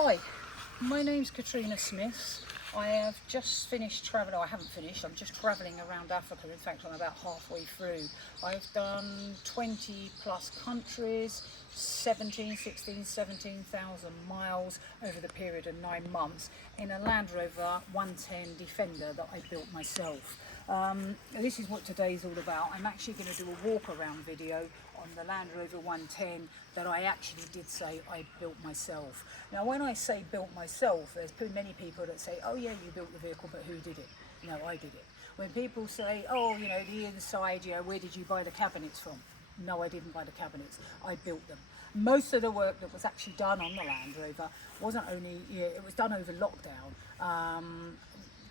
Hi, my name's Katrina Smith. I have just finished travelling, I haven't finished, I'm just travelling around Africa. In fact, I'm about halfway through. I've done 20 plus countries, 17,000 miles over the period of 9 months in a Land Rover 110 Defender that I built myself. This is what today's all about. I'm actually going to do a walk around video on the Land Rover 110 that I actually did say I built myself. Now when I say built myself, there's many people that say, oh yeah, you built the vehicle, but who did it? No, I did it. When people say, oh, you know, the inside, you know, where did you buy the cabinets from? No, I didn't buy the cabinets, I built them. Most of the work that was actually done on the Land Rover wasn't only, it was done over lockdown,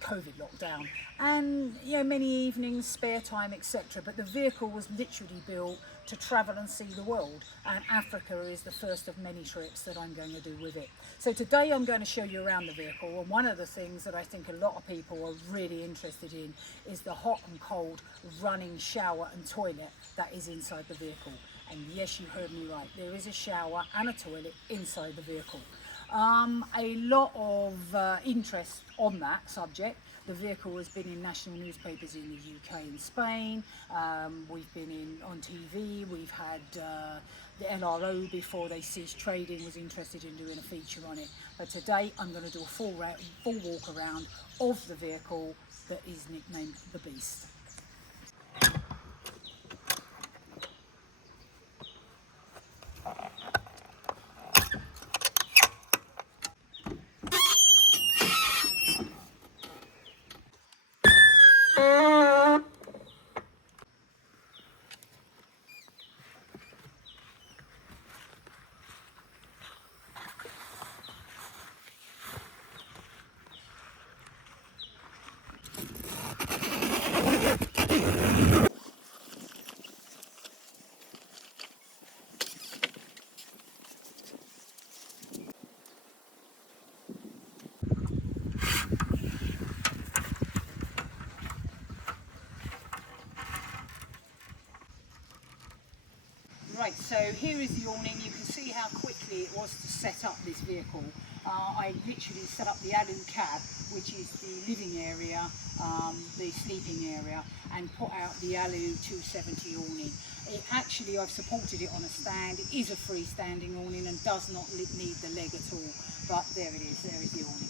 COVID lockdown, and many evenings, spare time, etc. But the vehicle was literally built to travel and see the world, and Africa is the first of many trips that I'm going to do with it. So today I'm going to show you around the vehicle, and one of the things that I think a lot of people are really interested in is the hot and cold running shower and toilet that is inside the vehicle. And yes, you heard me right, there is a shower and a toilet inside the vehicle. A lot of interest on that subject. The vehicle has been in national newspapers in the UK and Spain. We've been on TV. We've had the LRO, before they ceased trading, was interested in doing a feature on it. But today I'm going to do a full walk around of the vehicle that is nicknamed the Beast. Right, so here is the awning. You can see how quickly it was to set up this vehicle. I literally set up the Alu-Cab, which is the living area, the sleeping area, and put out the Alu-270 awning. Actually, I've supported it on a stand. It is a freestanding awning and does not need the leg at all. But there it is, there is the awning.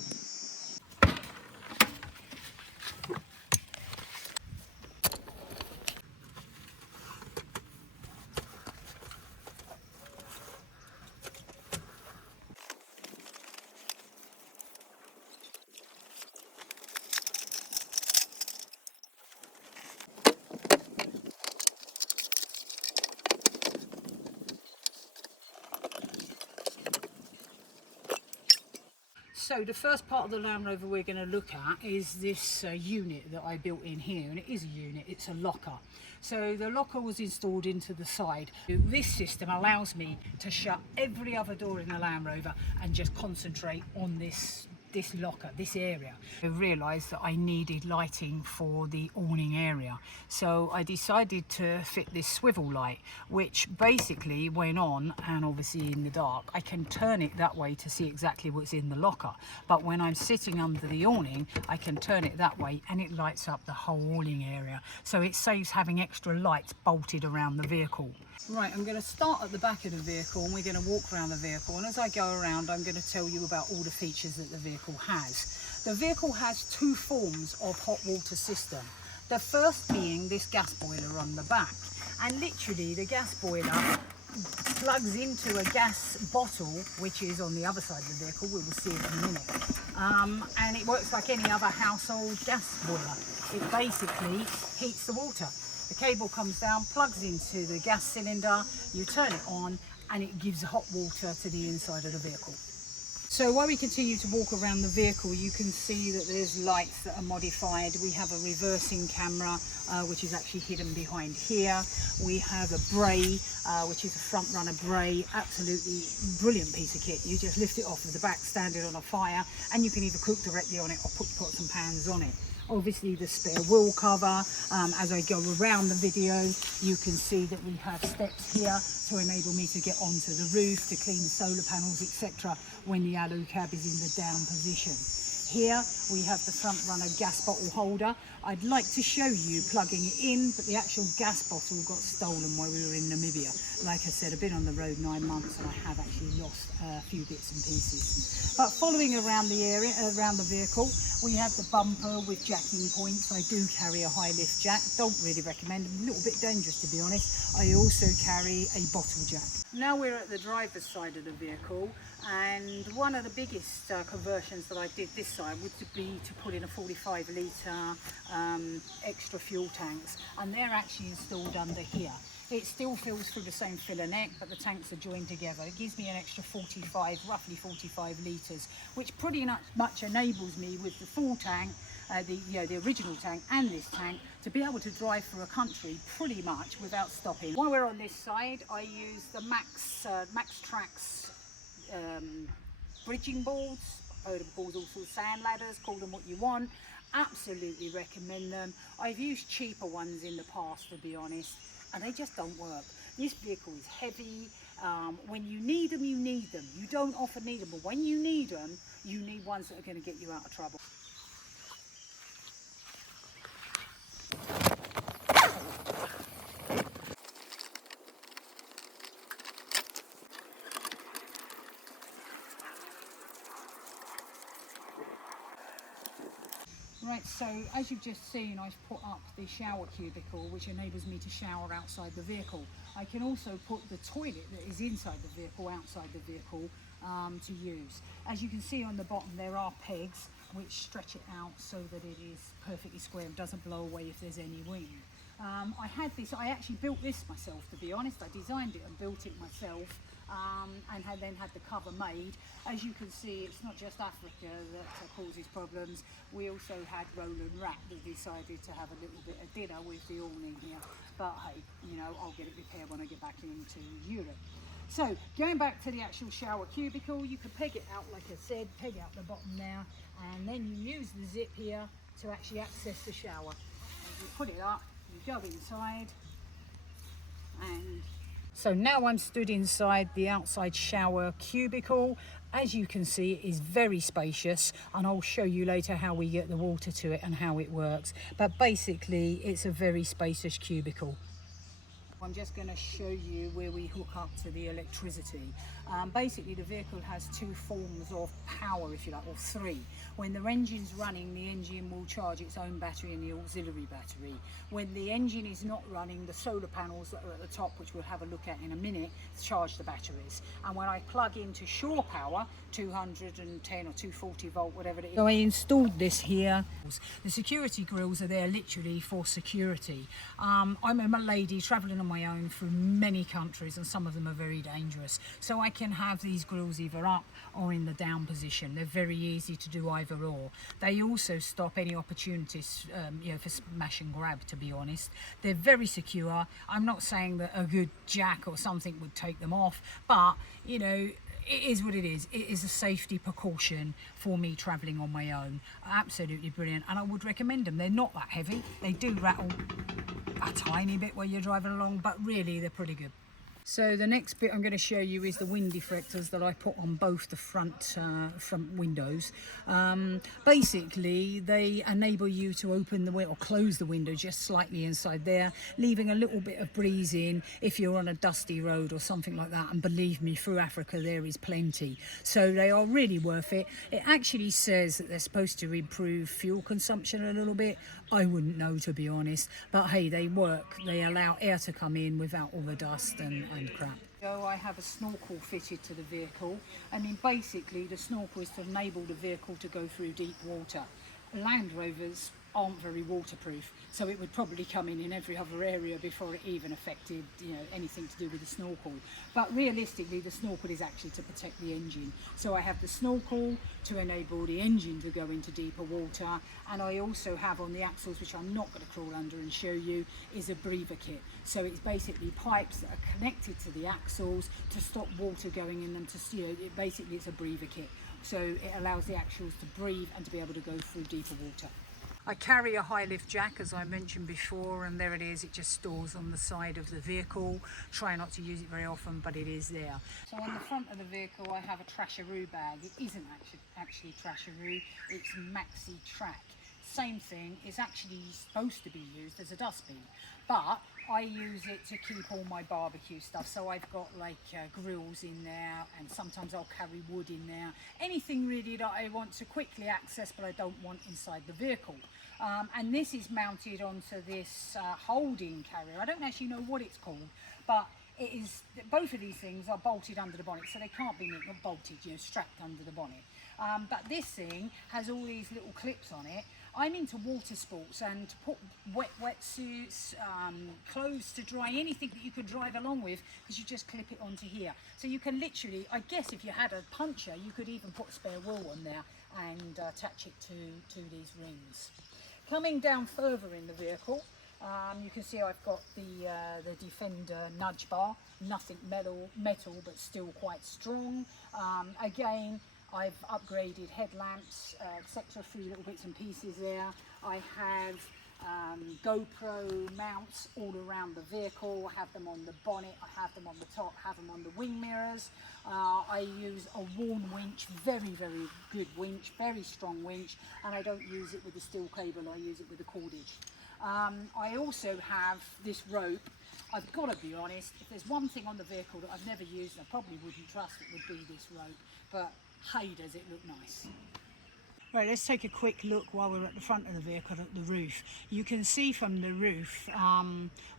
So the first part of the Land Rover we're going to look at is this unit that I built in here, and it is a unit, it's a locker. So the locker was installed into the side. This system allows me to shut every other door in the Land Rover and just concentrate on this locker, this area. I realised that I needed lighting for the awning area, so I decided to fit this swivel light, which basically went on, and obviously in the dark I can turn it that way to see exactly what's in the locker, but when I'm sitting under the awning I can turn it that way and it lights up the whole awning area, so it saves having extra lights bolted around the vehicle. Right, I'm going to start at the back of the vehicle and we're going to walk around the vehicle, and as I go around I'm going to tell you about all the features that the vehicle has. The vehicle has two forms of hot water system. The first being this gas boiler on the back, and literally the gas boiler plugs into a gas bottle which is on the other side of the vehicle. We will see it in a minute, and it works like any other household gas boiler. It basically heats the water. The cable comes down, plugs into the gas cylinder, you turn it on, and it gives hot water to the inside of the vehicle. So while we continue to walk around the vehicle, you can see that there's lights that are modified. We have a reversing camera, which is actually hidden behind here. We have a bray, which is a front runner bray, absolutely brilliant piece of kit. You just lift it off of the back, stand it on a fire, and you can either cook directly on it or put pots and pans on it. Obviously the spare wheel cover. As I go around the video, you can see that we have steps here to enable me to get onto the roof, to clean the solar panels, etc. when the Alu-Cab is in the down position. Here we have the front runner gas bottle holder. I'd like to show you plugging it in, but the actual gas bottle got stolen while we were in Namibia. Like I said, I've been on the road 9 months and I have actually lost a few bits and pieces. But following around the area, around the vehicle, we have the bumper with jacking points. I do carry a high lift jack. Don't really recommend them, a little bit dangerous to be honest. I also carry a bottle jack. Now we're at the driver's side of the vehicle, and one of the biggest conversions that I did this side would be to put in a 45 litre extra fuel tanks, and they're actually installed under here. It still fills through the same filler neck, but the tanks are joined together. It gives me an extra 45, roughly 45 litres, which pretty much enables me with the full tank, the original tank and this tank, to be able to drive through a country pretty much without stopping. While we're on this side, I use the Max Trax bridging boards. I've heard of boards, also sand ladders, call them what you want. Absolutely recommend them. I've used cheaper ones in the past, to be honest, and they just don't work. This vehicle is heavy. When you need them, you need them. You don't often need them, but when you need them, you need ones that are going to get you out of trouble. Right, so as you've just seen, I've put up the shower cubicle, which enables me to shower outside the vehicle. I can also put the toilet that is inside the vehicle outside the vehicle to use. As you can see on the bottom, there are pegs which stretch it out so that it is perfectly square and doesn't blow away if there's any wind. I actually built this myself, to be honest. I designed it and built it myself. And then had the cover made. As you can see, it's not just Africa that causes problems. We also had Roland Rat that decided to have a little bit of dinner with the awning here. But hey, you know, I'll get it repaired when I get back into Europe. So going back to the actual shower cubicle, you can peg it out, like I said, peg out the bottom there, and then you use the zip here to actually access the shower. And you put it up, you go inside, and so now I'm stood inside the outside shower cubicle. As you can see, it is very spacious, and I'll show you later how we get the water to it and how it works. But basically, it's a very spacious cubicle. I'm just going to show you where we hook up to the electricity. Basically, the vehicle has two forms of power, if you like, or three. When the engine's running, the engine will charge its own battery and the auxiliary battery. When the engine is not running, the solar panels that are at the top, which we'll have a look at in a minute, charge the batteries. And when I plug into shore power, 210 or 240 volt, whatever it is. So I installed this here. The security grills are there literally for security. I'm a lady traveling on my own through many countries, and some of them are very dangerous. So I can have these grills either up or in the down position. They're very easy to do either or. They also stop any opportunities for smash and grab, to be honest. They're very secure. I'm not saying that a good jack or something would take them off, but you know, it is what it is. It is a safety precaution for me travelling on my own. Absolutely brilliant, and I would recommend them. They're not that heavy. They do rattle a tiny bit while you're driving along, but really they're pretty good. So the next bit I'm going to show you is the wind deflectors that I put on both the front windows. Basically, they enable you to open the window or close the window just slightly inside there, leaving a little bit of breeze in if you're on a dusty road or something like that. And believe me, through Africa there is plenty. So they are really worth it. It actually says that they're supposed to improve fuel consumption a little bit. I wouldn't know, to be honest, but hey, they work. They allow air to come in without all the dust and crap. So I have a snorkel fitted to the vehicle, and then basically the snorkel is to enable the vehicle to go through deep water. Land Rovers aren't very waterproof, so it would probably come in every other area before it even affected, you know, anything to do with the snorkel. But realistically, the snorkel is actually to protect the engine. So I have the snorkel to enable the engine to go into deeper water, and I also have on the axles, which I'm not going to crawl under and show you, is a breather kit. So it's basically pipes that are connected to the axles to stop water going in them. To, you know, basically it's a breather kit. So it allows the axles to breathe and to be able to go through deeper water. I carry a high lift jack, as I mentioned before, and there it is. It just stores on the side of the vehicle. Try not to use it very often, but it is there. So on the front of the vehicle, I have a trasharoo bag. It isn't actually trasharoo, it's maxi track. Same thing, it's actually supposed to be used as a dustbin, but I use it to keep all my barbecue stuff. So I've got like grills in there, and sometimes I'll carry wood in there. Anything really that I want to quickly access but I don't want inside the vehicle. And this is mounted onto this holding carrier. I don't actually know what it's called, but it is, both of these things are bolted under the bonnet, so they can't be not bolted, you know, strapped under the bonnet. But this thing has all these little clips on it. I'm into water sports, and to put wetsuits, clothes to dry, anything that you could drive along with, because you just clip it onto here. So you can literally, I guess if you had a puncher, you could even put spare wool on there and attach it to these rings. Coming down further in the vehicle, you can see I've got the Defender nudge bar, nothing metal, but still quite strong. Again, I've upgraded headlamps, etc. A few little bits and pieces there. I have GoPro mounts all around the vehicle. I have them on the bonnet, I have them on the top, have them on the wing mirrors. I use a worn winch, very good winch, very strong winch, and I don't use it with the steel cable, I use it with the cordage. I also have this rope. I've got to be honest, if there's one thing on the vehicle that I've never used and I probably wouldn't trust, it would be this rope, but hey, does it look nice. Right, let's take a quick look while we're at the front of the vehicle at the roof. You can see from the roof,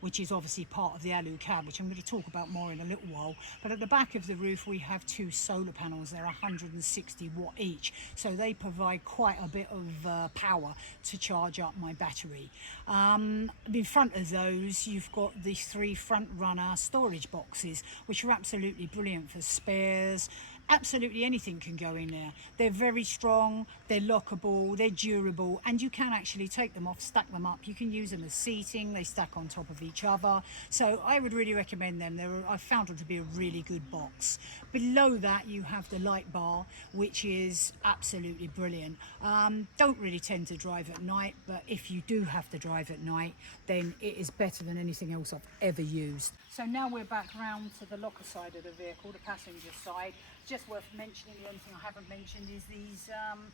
which is obviously part of the Alu-Cab, which I'm going to talk about more in a little while, but at the back of the roof we have two solar panels. They're 160 watt each, so they provide quite a bit of power to charge up my battery. In front of those you've got these three front runner storage boxes, which are absolutely brilliant for spares. Absolutely anything can go in there. They're very strong, they're lockable, they're durable, and you can actually take them off, stack them up. You can use them as seating, they stack on top of each other. So I would really recommend them. I found them to be a really good box. Below that you have the light bar, which is absolutely brilliant. Don't really tend to drive at night, but if you do have to drive at night, then it is better than anything else I've ever used. So now we're back round to the locker side of the vehicle, the passenger side. Just worth mentioning, the only thing I haven't mentioned is these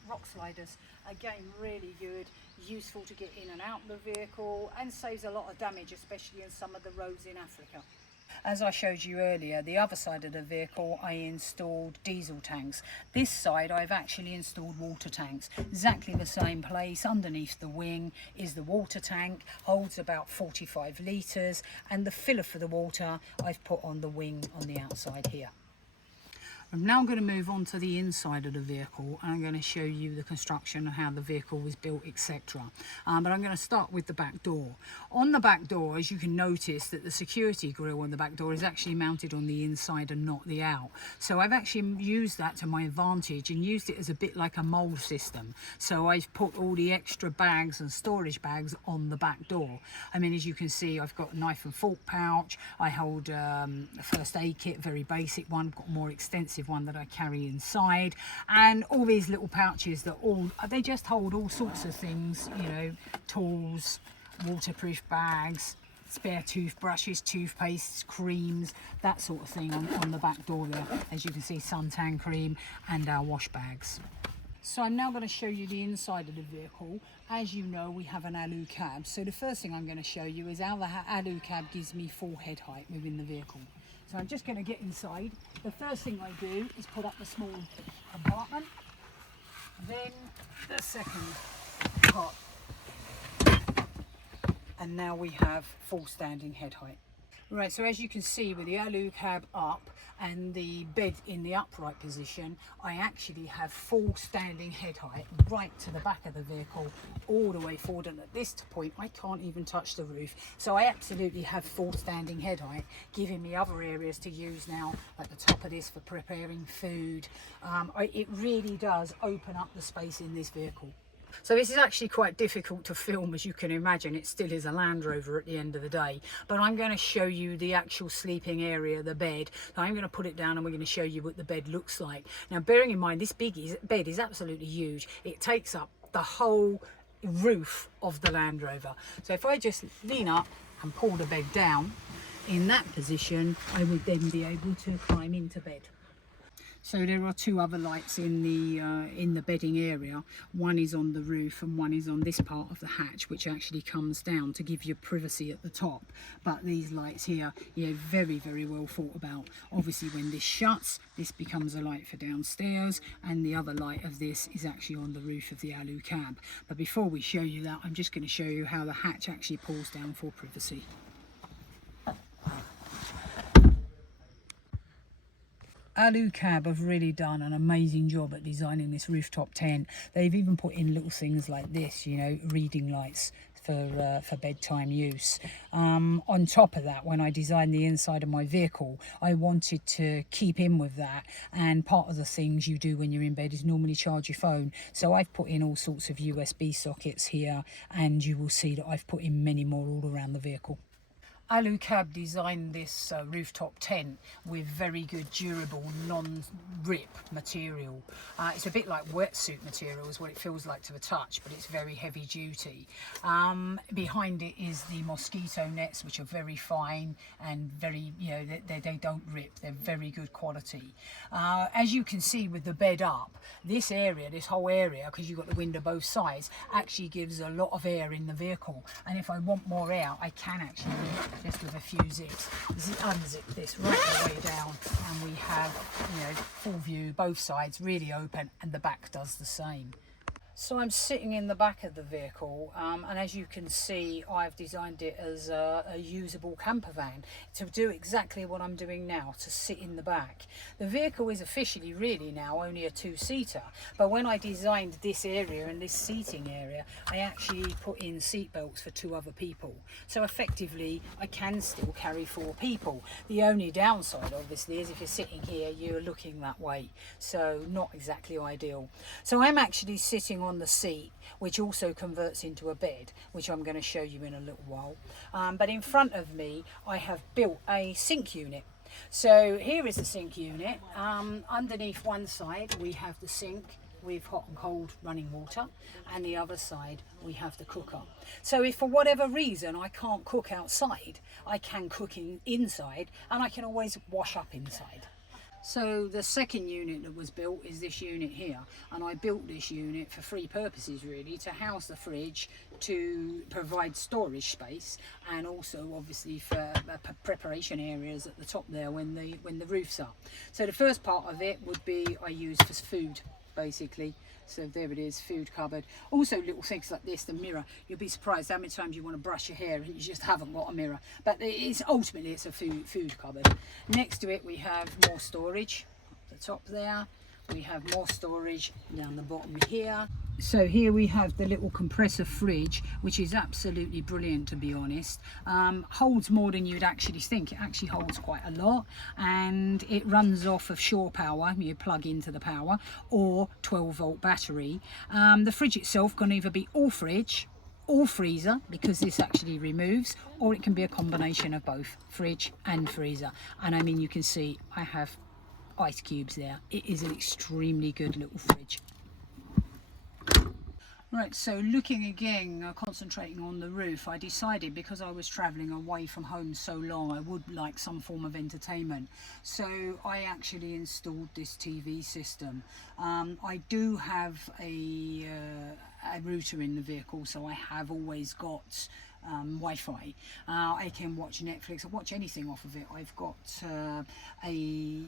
rock sliders. Again, really good, useful to get in and out of the vehicle, and saves a lot of damage, especially in some of the roads in Africa. As I showed you earlier, the other side of the vehicle I installed diesel tanks. This side I've actually installed water tanks. Exactly the same place. Underneath the wing is the water tank, holds about 45 litres, and the filler for the water I've put on the wing on the outside here. I'm now going to move on to the inside of the vehicle, and I'm going to show you the construction and how the vehicle was built, etc. But I'm going to start with the back door. On the back door, as you can notice, that the security grille on the back door is actually mounted on the inside and not the out. So I've actually used that to my advantage and used it as a bit like a mold system. So I've put all the extra bags and storage bags on the back door. I mean, as you can see, I've got a knife and fork pouch. I hold a first aid kit, very basic one. I've got a more extensive one that I carry inside, and all these little pouches that they just hold all sorts of things, you know, tools, waterproof bags, spare toothbrushes, toothpastes, creams, that sort of thing on the back door there. As you can see, suntan cream and our wash bags. So I'm now going to show you the inside of the vehicle. As you know, we have an Alu-Cab. So the first thing I'm going to show you is how the Alu-Cab gives me full head height within the vehicle. So I'm just going to get inside. The first thing I do is put up the small compartment, then the second part, and now we have full standing head height. Right, so as you can see, with the Alu-Cab up and the bed in the upright position, I actually have full standing head height right to the back of the vehicle, all the way forward, and at this point I can't even touch the roof. So I absolutely have full standing head height, giving me other areas to use now, like the top of this for preparing food. It really does open up the space in this vehicle. So this is actually quite difficult to film, as you can imagine. It still is a Land Rover at the end of the day, but I'm going to show you the actual sleeping area, the bed. So I'm going to put it down and we're going to show you what the bed looks like. Now, bearing in mind this bed is absolutely huge. It takes up the whole roof of the Land Rover. So if I just lean up and pull the bed down, in that position I would then be able to climb into bed. So there are two other lights in the bedding area. One is on the roof and one is on this part of the hatch, which actually comes down to give you privacy at the top. But these lights here, yeah, very, very well thought about. Obviously when this shuts, this becomes a light for downstairs, and the other light of this is actually on the roof of the Alu-Cab. But before we show you that, I'm just going to show you how the hatch actually pulls down for privacy. Alu-Cab have really done an amazing job at designing this rooftop tent. They've even put in little things like this, you know, reading lights for bedtime use. On top of that, when I designed the inside of my vehicle, I wanted to keep in with that, and part of the things you do when you're in bed is normally charge your phone. So I've put in all sorts of USB sockets here, and you will see that I've put in many more all around the vehicle. Alu-Cab designed this rooftop tent with very good durable non-rip material. It's a bit like wetsuit material is what it feels like to the touch, but it's very heavy duty. Behind it is the mosquito nets, which are very fine and very, you know, they don't rip. They're very good quality. As you can see with the bed up, this area, this whole area, because you've got the window both sides, actually gives a lot of air in the vehicle. And if I want more air, I can actually just with a few zips, unzip this right the way down, and we have, you know, full view, both sides really open, and the back does the same. So I'm sitting in the back of the vehicle, and as you can see, I've designed it as a usable camper van to do exactly what I'm doing now, to sit in the back. The vehicle is officially really now only a two-seater, but when I designed this area and this seating area, I actually put in seat belts for two other people. So effectively, I can still carry four people. The only downside, obviously, is if you're sitting here, you're looking that way. So not exactly ideal. So I'm actually sitting on the seat, which also converts into a bed, which I'm going to show you in a little while. But in front of me, I have built a sink unit. So here is the sink unit. Underneath one side, we have the sink with hot and cold running water, and the other side we have the cooker. So if for whatever reason I can't cook outside, I can cook inside, and I can always wash up inside. So the second unit that was built is this unit here, and I built this unit for three purposes really: to house the fridge, to provide storage space, and also obviously for preparation areas at the top there when the roof's up. So the first part of it would be I use for food basically. So there it is, food cupboard. Also little things like this, the mirror. You'll be surprised how many times you want to brush your hair and you just haven't got a mirror. But ultimately it's a food cupboard. Next to it we have more storage up the top there. We have more storage down the bottom here. So here we have the little compressor fridge, which is absolutely brilliant, to be honest. Holds more than you'd actually think. It actually holds quite a lot, and it runs off of shore power. You plug into the power, or 12-volt battery. The fridge itself can either be all fridge or freezer, because this actually removes, or it can be a combination of both, fridge and freezer. And I mean, you can see I have ice cubes there. It is an extremely good little fridge. Right, so looking again, concentrating on the roof, I decided, because I was travelling away from home so long, I would like some form of entertainment. So I actually installed this TV system. I do have a router in the vehicle, so I have always got Wi-Fi. I can watch Netflix, I watch anything off of it. I've got a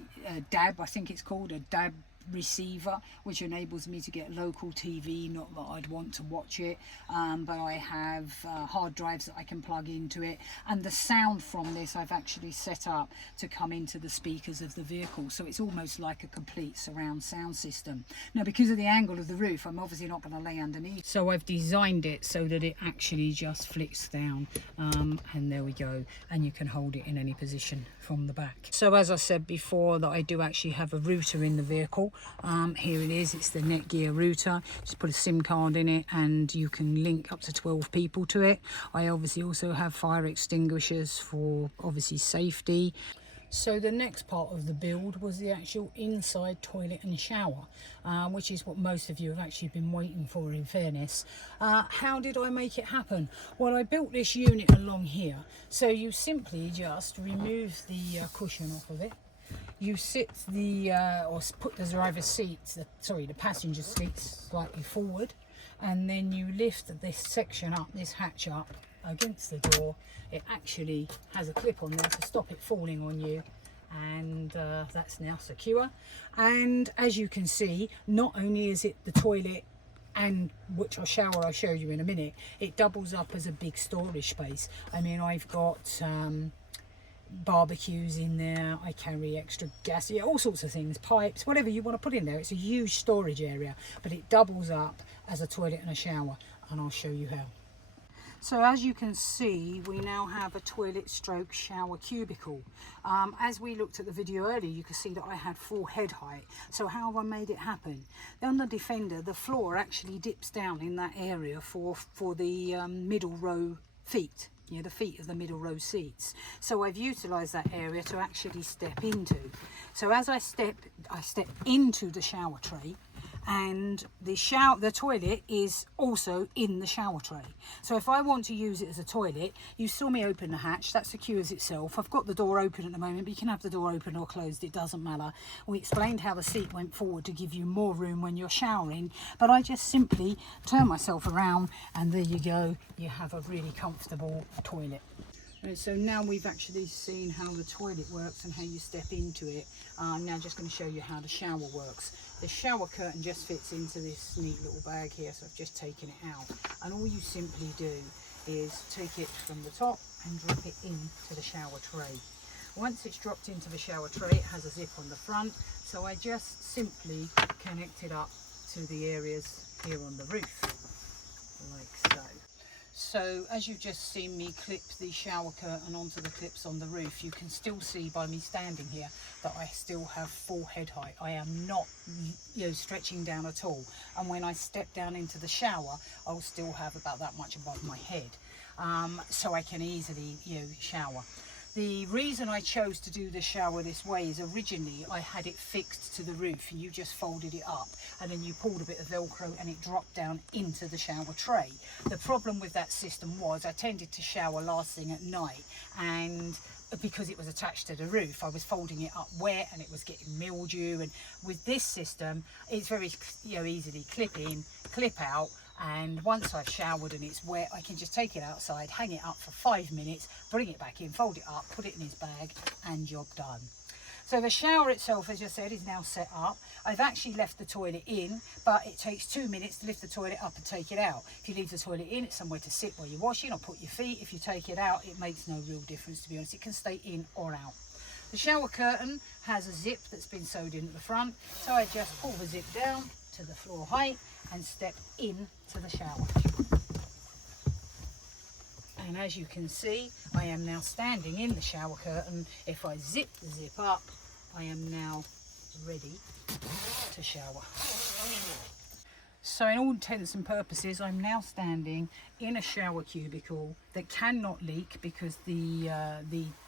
DAB, I think it's called, a DAB receiver, which enables me to get local TV, not that I'd want to watch it, but I have hard drives that I can plug into it, and the sound from this I've actually set up to come into the speakers of the vehicle, so it's almost like a complete surround sound system. Now, because of the angle of the roof, I'm obviously not going to lay underneath, so I've designed it so that it actually just flicks down, and there we go, and you can hold it in any position from the back. So as I said before, that I do actually have a router in the vehicle. Here it is, it's the Netgear router. Just put a SIM card in it and you can link up to 12 people to it. I obviously also have fire extinguishers for obviously safety. So the next part of the build was the actual inside toilet and shower, which is what most of you have actually been waiting for, in fairness. How did I make it happen? Well, I built this unit along here. So you simply just remove the cushion off of it. You sit the, or put the driver's seats, the passenger seats slightly forward, and then you lift this section up, this hatch up against the door. It actually has a clip on there to stop it falling on you, and that's now secure. And as you can see, not only is it the toilet and which shower I'll show you in a minute, it doubles up as a big storage space. I mean, I've got barbecues in there, I carry extra gas, yeah, all sorts of things, pipes, whatever you want to put in there. It's a huge storage area, but it doubles up as a toilet and a shower, and I'll show you how. So as you can see, we now have a toilet stroke shower cubicle. As we looked at the video earlier, you could see that I had full head height. So how have I made it happen? On the Defender, the floor actually dips down in that area for the middle row feet. Yeah, the feet of the middle row seats. So I've utilised that area to actually step into. So as I step into the shower tray, and the toilet is also in the shower tray. So if I want to use it as a toilet, you saw me open the hatch, that secures itself. I've got the door open at the moment, but you can have the door open or closed, it doesn't matter. We explained how the seat went forward to give you more room when you're showering, but I just simply turn myself around, and there you go, you have a really comfortable toilet. So now we've actually seen how the toilet works and how you step into it. I'm now just going to show you how the shower works. The shower curtain just fits into this neat little bag here, so I've just taken it out. And all you simply do is take it from the top and drop it into the shower tray. Once it's dropped into the shower tray, it has a zip on the front, so I just simply connect it up to the areas here on the roof, like so. So as you've just seen me clip the shower curtain onto the clips on the roof, you can still see by me standing here that I still have full head height. I am not, stretching down at all. And when I step down into the shower, I'll still have about that much above my head. So I can easily, shower. The reason I chose to do the shower this way is originally I had it fixed to the roof, and you just folded it up and then you pulled a bit of Velcro and it dropped down into the shower tray. The problem with that system was I tended to shower last thing at night, and because it was attached to the roof, I was folding it up wet and it was getting mildew. And with this system, it's very easily clip in, clip out. And once I've showered and it's wet, I can just take it outside, hang it up for 5 minutes, bring it back in, fold it up, put it in his bag, and job done. So the shower itself, as I said, is now set up. I've actually left the toilet in, but it takes 2 minutes to lift the toilet up and take it out. If you leave the toilet in, it's somewhere to sit while you're washing or put your feet. If you take it out, it makes no real difference, to be honest. It can stay in or out. The shower curtain has a zip that's been sewed in at the front, so I just pull the zip down to the floor height and step in to the shower. And as you can see, I am now standing in the shower curtain. If I zip the zip up, I am now ready to shower. So in all intents and purposes, I'm now standing in a shower cubicle that cannot leak because the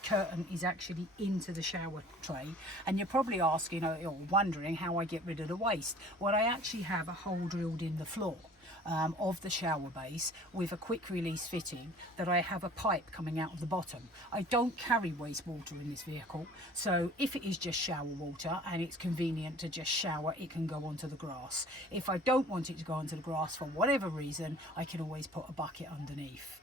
curtain is actually into the shower tray. And you're probably asking or wondering how I get rid of the waste. Well, I actually have a hole drilled in the floor of the shower base with a quick release fitting that I have a pipe coming out of the bottom. I don't carry wastewater in this vehicle, so if it is just shower water and it's convenient to just shower, it can go onto the grass. If I don't want it to go onto the grass for whatever reason, I can always put a bucket underneath.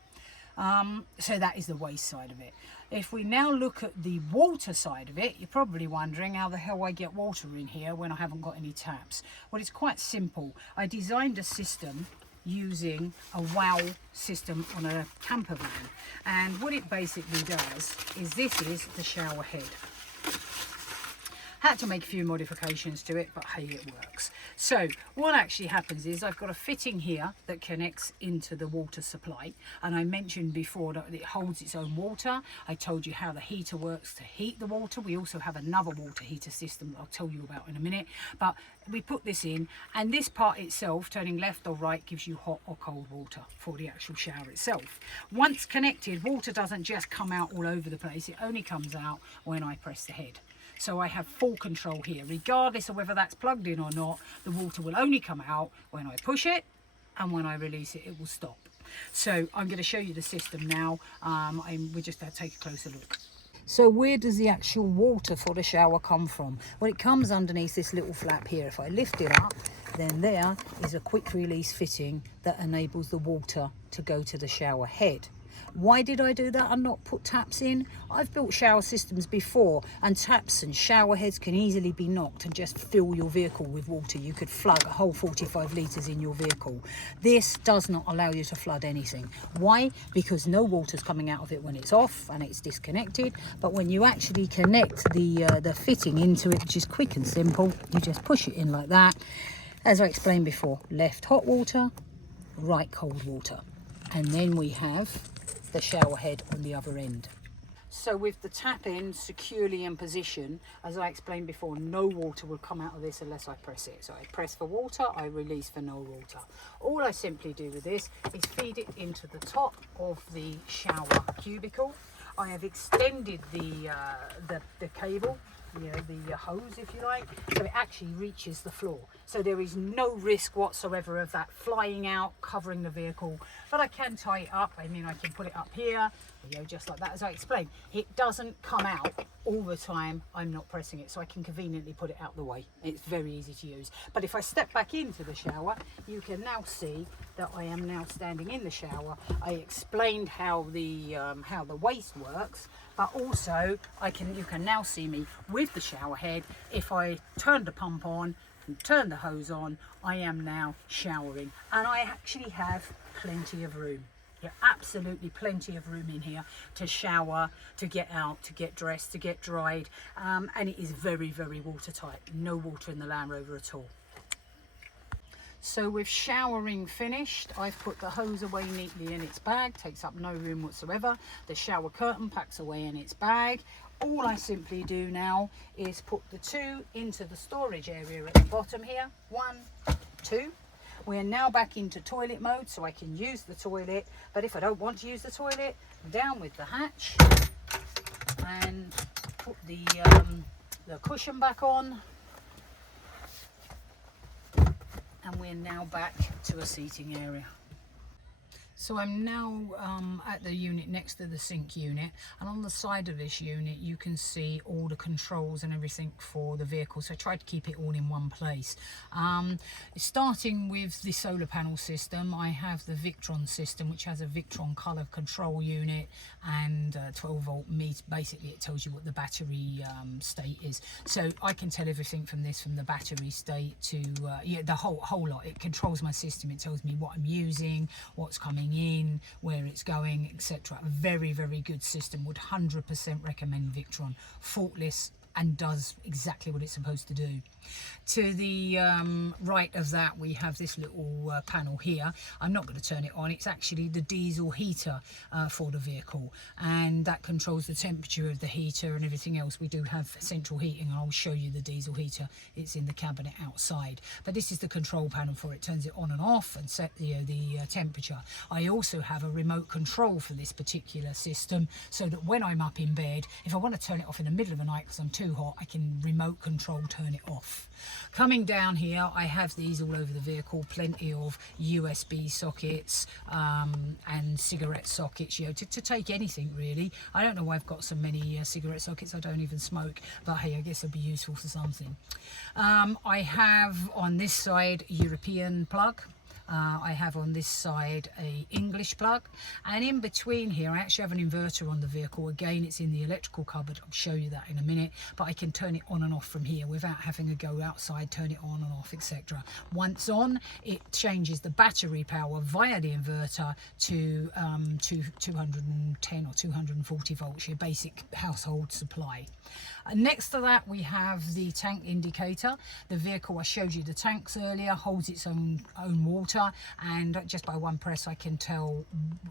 So that is the waste side of it. If we now look at the water side of it, you're probably wondering how the hell I get water in here when I haven't got any taps. Well, it's quite simple. I designed a system using a WOW system on a camper van, and what it basically does is this is the shower head. Had to make a few modifications to it, but hey, it works. So what actually happens is I've got a fitting here that connects into the water supply, and I mentioned before that it holds its own water. I told you how the heater works to heat the water. We also have another water heater system that I'll tell you about in a minute, but we put this in, and this part itself, turning left or right, gives you hot or cold water for the actual shower itself. Once connected, water doesn't just come out all over the place. It only comes out when I press the head. So I have full control here. Regardless of whether that's plugged in or not, the water will only come out when I push it, and when I release it, it will stop. So I'm going to show you the system now. We're just going to take a closer look. So where does the actual water for the shower come from? Well, it comes underneath this little flap here. If I lift it up, then there is a quick release fitting that enables the water to go to the shower head. Why did I do that and not put taps in? I've built shower systems before, and taps and shower heads can easily be knocked and just fill your vehicle with water. You could flood a whole 45 litres in your vehicle. This does not allow you to flood anything. Why? Because no water's coming out of it when it's off and it's disconnected, but when you actually connect the fitting into it, which is quick and simple, you just push it in like that. As I explained before, left hot water, right cold water, and then we have the shower head on the other end. So with the tap in securely in position, as I explained before, no water will come out of this unless I press it. So I press for water, I release for no water. All I simply do with this is feed it into the top of the shower cubicle. I have extended the cable, you know, the hose if you like, so it actually reaches the floor. So there is no risk whatsoever of that flying out, covering the vehicle. But I can tie it up. I mean, I can put it up here, you know, just like that, as I explained. It doesn't come out all the time. I'm not pressing it, so I can conveniently put it out the way. It's very easy to use. But if I step back into the shower, you can now see that I am now standing in the shower. I explained how the waste works, but also you can now see me with the shower head. If I turn the pump on and turn the hose on, I am now showering, and I actually have plenty of room. Yeah, absolutely plenty of room in here to shower, to get out, to get dressed, to get dried, and it is very, very watertight. No water in the Land Rover at all. So with showering finished, I've put the hose away neatly in its bag, takes up no room whatsoever. The shower curtain packs away in its bag. All I simply do now is put the two into the storage area at the bottom here. 1, 2. We're now back into toilet mode, so I can use the toilet, but if I don't want to use the toilet, down with the hatch and put the cushion back on. And we're now back to a seating area. So I'm now at the unit next to the sink unit, and on the side of this unit you can see all the controls and everything for the vehicle. So I tried to keep it all in one place. Starting with the solar panel system, I have the Victron system, which has a Victron color control unit and 12 volt meter. Basically it tells you what the battery state is, so I can tell everything from this, from the battery state to yeah, the whole lot. It controls my system. It tells me what I'm using, what's coming in, where it's going, etc. Very, very good system. Would 100% recommend Victron. Faultless and does exactly what it's supposed to do. To the right of that we have this little panel here. I'm not going to turn it on. It's actually the diesel heater for the vehicle, and that controls the temperature of the heater and everything else. We do have central heating, and I'll show you the diesel heater. It's in the cabinet outside, but this is the control panel for it. Turns it on and off and set the temperature. I also have a remote control for this particular system, so that when I'm up in bed, if I want to turn it off in the middle of the night because I'm too hot, I can remote control turn it off. Coming down here, I have these all over the vehicle, plenty of USB sockets and cigarette sockets, you know, to take anything really. I don't know why I've got so many cigarette sockets. I don't even smoke, but hey, I guess it'll be useful for something. I have on this side European plug, I have on this side a English plug, and in between here I actually have an inverter on the vehicle. Again, it's in the electrical cupboard. I'll show you that in a minute, but I can turn it on and off from here without having to go outside, turn it on and off, etc. Once on, it changes the battery power via the inverter to 210 or 240 volts, your basic household supply. Next to that we have the tank indicator. The vehicle, I showed you the tanks earlier, holds its own water, and just by one press I can tell,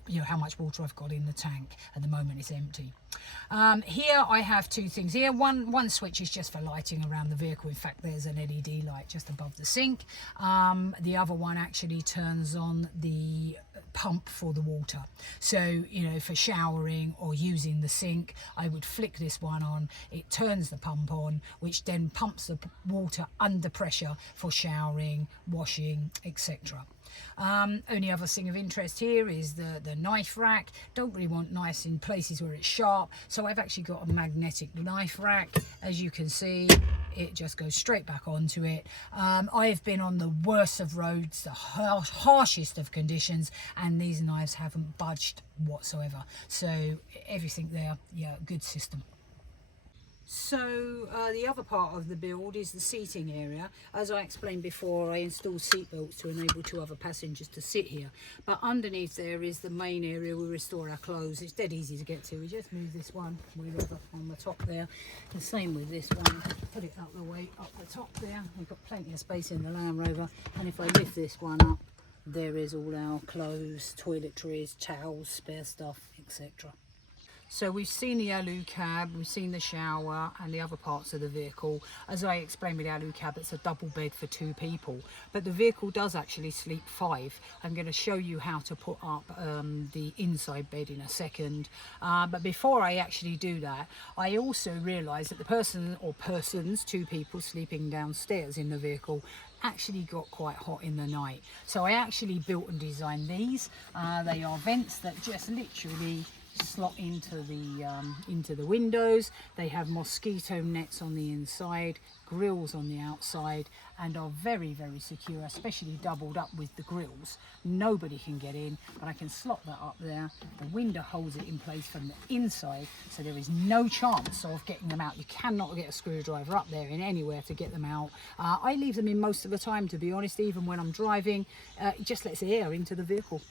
you know, how much water I've got in the tank. At the moment it's empty. Here I have two things here. One switch is just for lighting around the vehicle. In fact, there's an LED light just above the sink. The other one actually turns on the pump for the water. So, you know, for showering or using the sink, I would flick this one on. It turns the pump on, which then pumps the water under pressure for showering, washing, etc. Only other thing of interest here is the knife rack. Don't really want knives in places where it's sharp, so I've actually got a magnetic knife rack. As you can see, it just goes straight back onto it. I've been on the worst of roads, the harshest of conditions, and these knives haven't budged whatsoever. So everything there, yeah, good system. So the other part of the build is the seating area. As I explained before, I installed seat belts to enable 2 other passengers to sit here. But underneath there is the main area where we store our clothes. It's dead easy to get to. We just move this one wheel over on the top there. The same with this one. Put it up the way up the top there. We've got plenty of space in the Land Rover. And if I lift this one up, there is all our clothes, toiletries, towels, spare stuff, etc. So we've seen the Alu-Cab, we've seen the shower and the other parts of the vehicle. As I explained with the Alu-Cab, it's a double bed for 2 people, but the vehicle does actually sleep 5. I'm going to show you how to put up the inside bed in a second. But before I actually do that, I also realised that the person or persons, 2 people sleeping downstairs in the vehicle, actually got quite hot in the night. So I actually built and designed these. They are vents that just literally slot into the windows. They have mosquito nets on the inside, grills on the outside, and are very, very secure, especially doubled up with the grills. Nobody can get in, but I can slot that up there. The window holds it in place from the inside, so there is no chance of getting them out. You cannot get a screwdriver up there in anywhere to get them out. I leave them in most of the time, to be honest, even when I'm driving. It just lets air into the vehicle.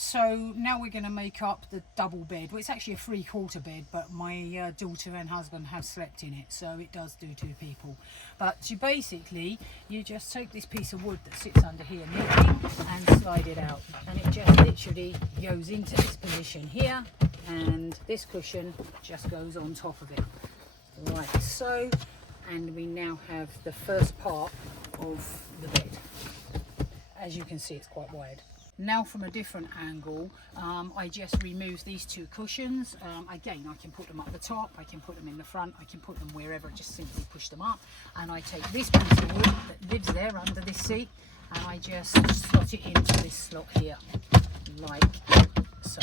So now we're going to make up the double bed. Well, it's actually a 3/4 bed, but my daughter and husband have slept in it, so it does do 2 people. But you just take this piece of wood that sits under here knitting and slide it out, and it just literally goes into this position here, and this cushion just goes on top of it, like so. And we now have the first part of the bed. As you can see, it's quite wide. Now from a different angle, I just remove these 2 cushions. Again, I can put them up the top, I can put them in the front, I can put them wherever, just simply push them up. And I take this piece of wood that lives there under this seat, and I just slot it into this slot here, like so.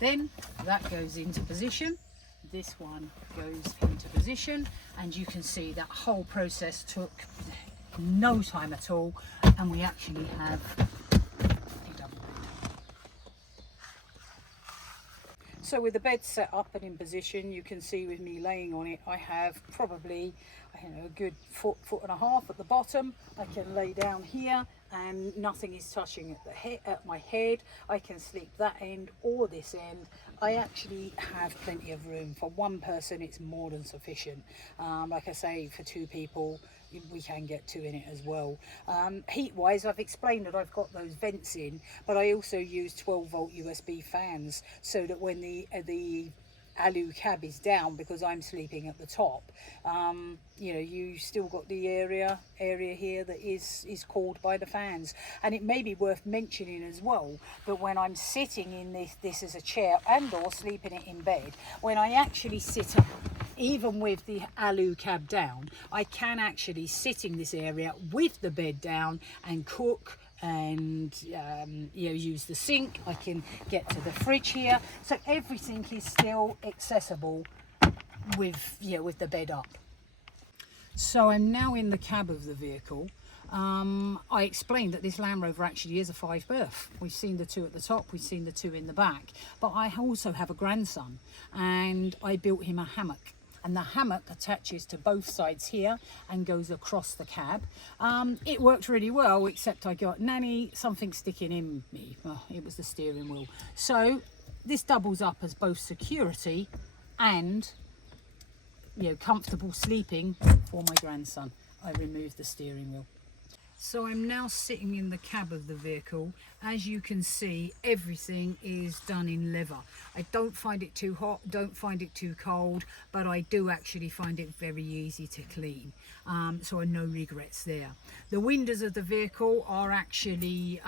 Then that goes into position. This one goes into position, and you can see that whole process took no time at all, and we actually have a double bed. So with the bed set up and in position, you can see with me laying on it, I have probably, a good foot and a half at the bottom. I can lay down here and nothing is touching at my head. I can sleep that end or this end. I actually have plenty of room. For 1 person, it's more than sufficient. Like I say, for 2 people, we can get 2 in it as well. Heat wise, I've explained that I've got those vents in, but I also use 12-volt USB fans, so that when the Alu-Cab is down, because I'm sleeping at the top, you still got the area here that is cooled by the fans. And it may be worth mentioning as well that when I'm sitting in this as a chair and or sleeping it in bed, when I actually sit up, even with the Alu-Cab down, I can actually sit in this area with the bed down and cook and use the sink. I can get to the fridge here, so everything is still accessible with the bed up. So I'm now in the cab of the vehicle. I explained that this Land Rover actually is a 5-berth. We've seen the 2 at the top, we've seen the 2 in the back, but I also have a grandson and I built him a hammock. And the hammock attaches to both sides here and goes across the cab. It worked really well, except I got something sticking in me. Oh, it was the steering wheel. So this doubles up as both security and, you know, comfortable sleeping for my grandson. I removed the steering wheel. So I'm now sitting in the cab of the vehicle. As you can see, everything is done in leather. I don't find it too hot, don't find it too cold, but I do actually find it very easy to clean. So no regrets there. The windows of the vehicle are actually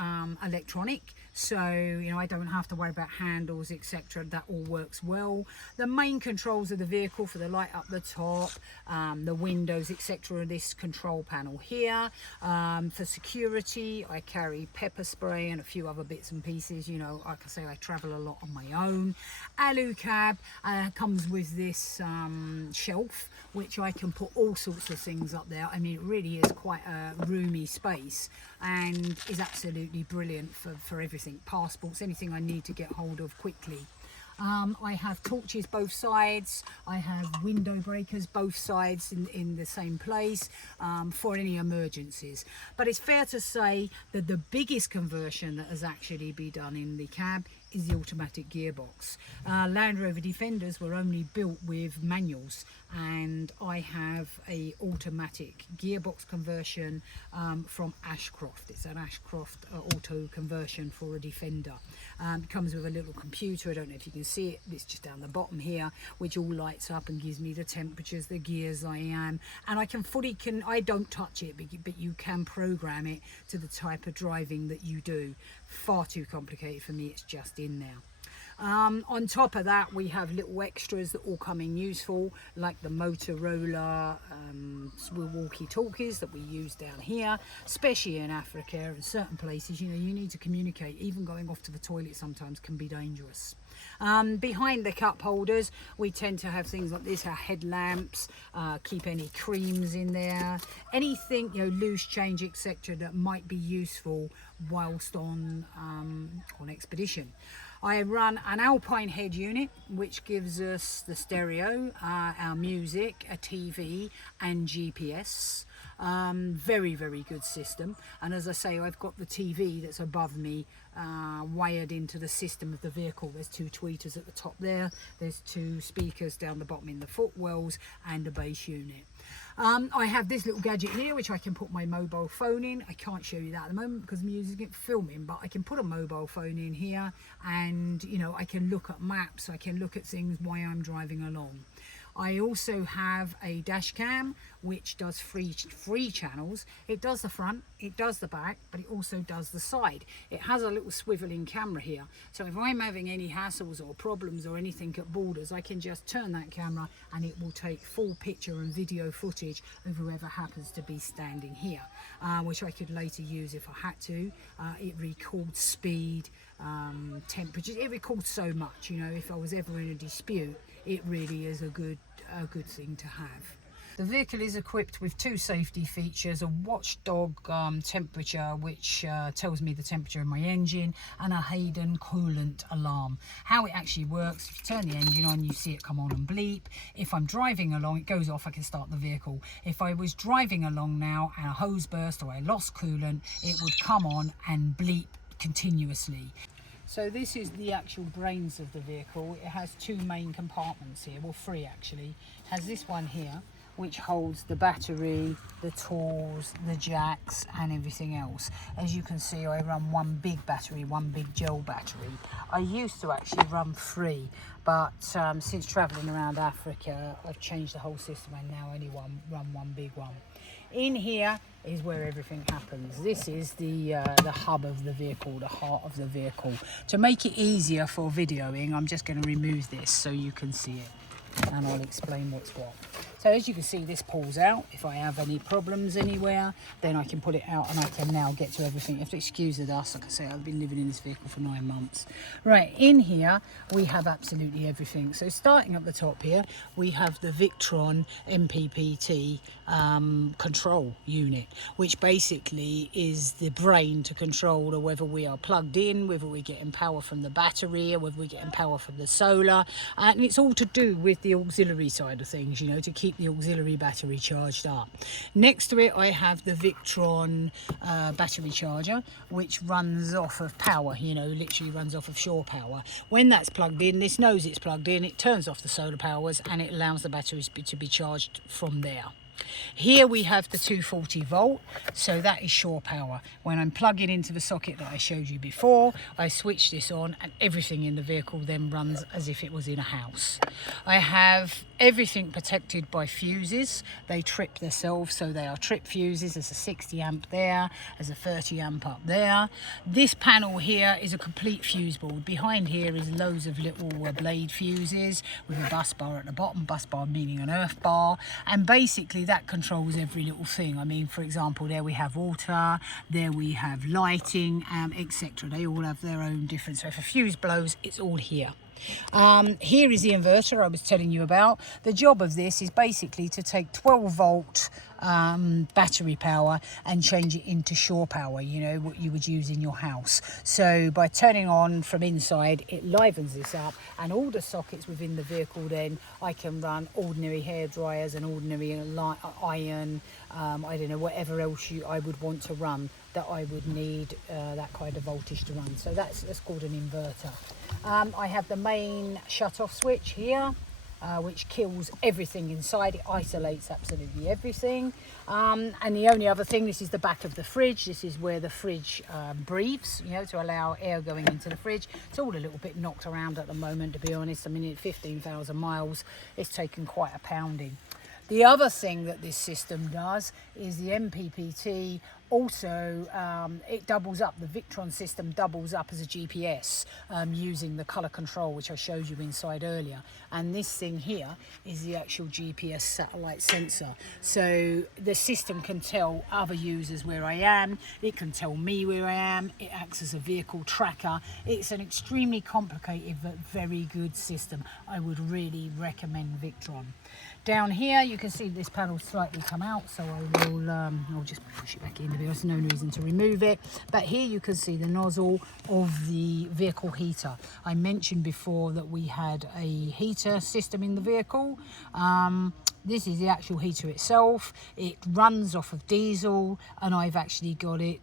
electronic, so you know, I don't have to worry about handles, etc. That all works well. The main controls of the vehicle for the light up the top, the windows, etc. This control panel here. For security, I carry pepper spray and a few other bits and pieces. You know, like I say, I travel a lot on my own. Alu-Cab comes with this shelf, which I can put all sorts of things up there. I mean, it really is quite a roomy space and is absolutely brilliant for everything. Passports, anything I need to get hold of quickly. I have torches both sides, I have window breakers both sides in the same place for any emergencies. But it's fair to say that the biggest conversion that has actually been done in the cab is the automatic gearbox. Land Rover Defenders were only built with manuals, and I have a automatic gearbox conversion from Ashcroft. It's an Ashcroft auto conversion for a Defender. It comes with a little computer. I don't know if you can see it, it's just down the bottom here, which all lights up and gives me the temperatures, the gears I am, and I can I don't touch it, but you can program it to the type of driving that you do. Far too complicated for me, it's just in there. On top of that, we have little extras that all come in useful, like the Motorola walkie-talkies that we use down here, especially in Africa and certain places. You know, you need to communicate. Even going off to the toilet sometimes can be dangerous. Behind the cup holders, we tend to have things like this, our headlamps, keep any creams in there, anything, you know, loose change, etc. that might be useful whilst on expedition. I run an Alpine head unit, which gives us the stereo, our music, a TV and GPS. Very, very good system. And as I say, I've got the TV that's above me wired into the system of the vehicle. There's 2 tweeters at the top there. There's 2 speakers down the bottom in the footwells and a bass unit. I have this little gadget here which I can put my mobile phone in. I can't show you that at the moment because I'm using it for filming, but I can put a mobile phone in here and, you know, I can look at maps, I can look at things while I'm driving along. I also have a dash cam which does free channels. It does the front, it does the back, but it also does the side. It has a little swiveling camera here, so if I'm having any hassles or problems or anything at borders, I can just turn that camera and it will take full picture and video footage of whoever happens to be standing here, which I could later use if I had to. It records speed, temperature, it records so much, you know, if I was ever in a dispute, it really is a good thing to have. The vehicle is equipped with 2 safety features, a watchdog temperature which tells me the temperature of my engine, and a Hayden coolant alarm. How it actually works, if you turn the engine on, you see it come on and bleep. If I'm driving along, it goes off, I can start the vehicle. If I was driving along now and a hose burst or I lost coolant, it would come on and bleep continuously. So this is the actual brains of the vehicle. It has 2 main compartments here, well 3 actually. It has this one here which holds the battery, the tools, the jacks and everything else. As you can see, I run 1 big battery, 1 big gel battery. I used to actually run 3, but since travelling around Africa, I've changed the whole system and now only run 1 big one. In here is where everything happens. This is the hub of the vehicle, the heart of the vehicle. To make it easier for videoing, I'm just going to remove this so you can see it. and I'll explain what's what. So as you can see, this pulls out. If I have any problems anywhere, then I can pull it out and I can now get to everything. You have to excuse the dust. Like I say, I've been living in this vehicle for 9 months. Right, in here, we have absolutely everything. So starting at the top here, we have the Victron MPPT control unit, which basically is the brain to control whether we are plugged in, whether we're getting power from the battery, or whether we're getting power from the solar. And it's all to do with the auxiliary side of things, you know, to keep the auxiliary battery charged up. Next to it, I have the Victron battery charger, which runs off of power, you know, literally runs off of shore power. When that's plugged in, this knows it's plugged in, it turns off the solar powers and it allows the batteries to be charged from there. Here we have the 240 volt, so that is shore power. When I'm plugging into the socket that I showed you before, I switch this on and everything in the vehicle then runs as if it was in a house. I have everything protected by fuses. They trip themselves, so they are trip fuses. There's a 60 amp there, there's a 30 amp up there. This panel here is a complete fuse board. Behind here is loads of little blade fuses with a bus bar at the bottom, bus bar meaning an earth bar, and basically that controls every little thing. I mean, for example, there we have water, there we have lighting, etc. They all have their own different, so if a fuse blows, it's all here. Here is the inverter I was telling you about. The job of this is basically to take 12 volt battery power and change it into shore power, you know, what you would use in your house. So by turning on from inside, it livens this up, and all the sockets within the vehicle, then I can run ordinary hair dryers and ordinary iron, I don't know, whatever else I would want to run that I would need that kind of voltage to run. So that's called an inverter. I have the main shut-off switch here, which kills everything inside. It isolates absolutely everything. And the only other thing, this is the back of the fridge. This is where the fridge breathes, you know, to allow air going into the fridge. It's all a little bit knocked around at the moment, to be honest. I mean, at 15,000 miles, it's taken quite a pounding. The other thing that this system does is the MPPT also, it doubles up, the Victron system doubles up as a GPS using the colour control, which I showed you inside earlier. And this thing here is the actual GPS satellite sensor. So the system can tell other users where I am, it can tell me where I am, it acts as a vehicle tracker. It's an extremely complicated but very good system. I would really recommend Victron. Down here you can see this panel slightly come out, so I'll just push it back in. There's no reason to remove it, but here you can see the nozzle of the vehicle heater. I mentioned before that we had a heater system in the vehicle. This is the actual heater itself. It runs off of diesel, and I've actually got it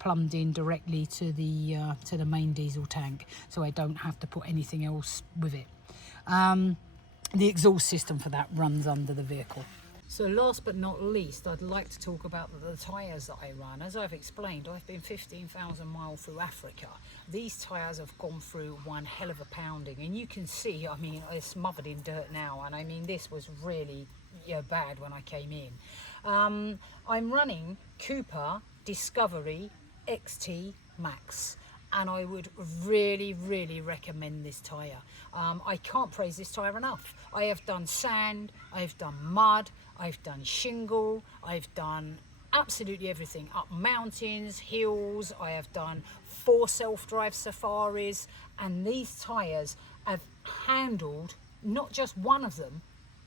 plumbed in directly to the main diesel tank, so I don't have to put anything else with it. The exhaust system for that runs under the vehicle. So last but not least, I'd like to talk about the tyres that I run. As I've explained, I've been 15,000 miles through Africa. These tyres have gone through one hell of a pounding, and you can see, I mean, it's smothered in dirt now, and I mean, this was really bad when I came in. I'm running Cooper Discovery XT Max, and I would really, really recommend this tyre. I can't praise this tyre enough. I have done sand, I've done mud, I've done shingle, I've done absolutely everything. Up mountains, hills, I have done 4 self-drive safaris, and these tyres have handled not just one of them,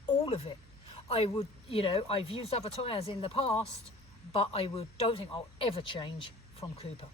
all of it. I would, you know, I've used other tyres in the past, but don't think I'll ever change from Cooper.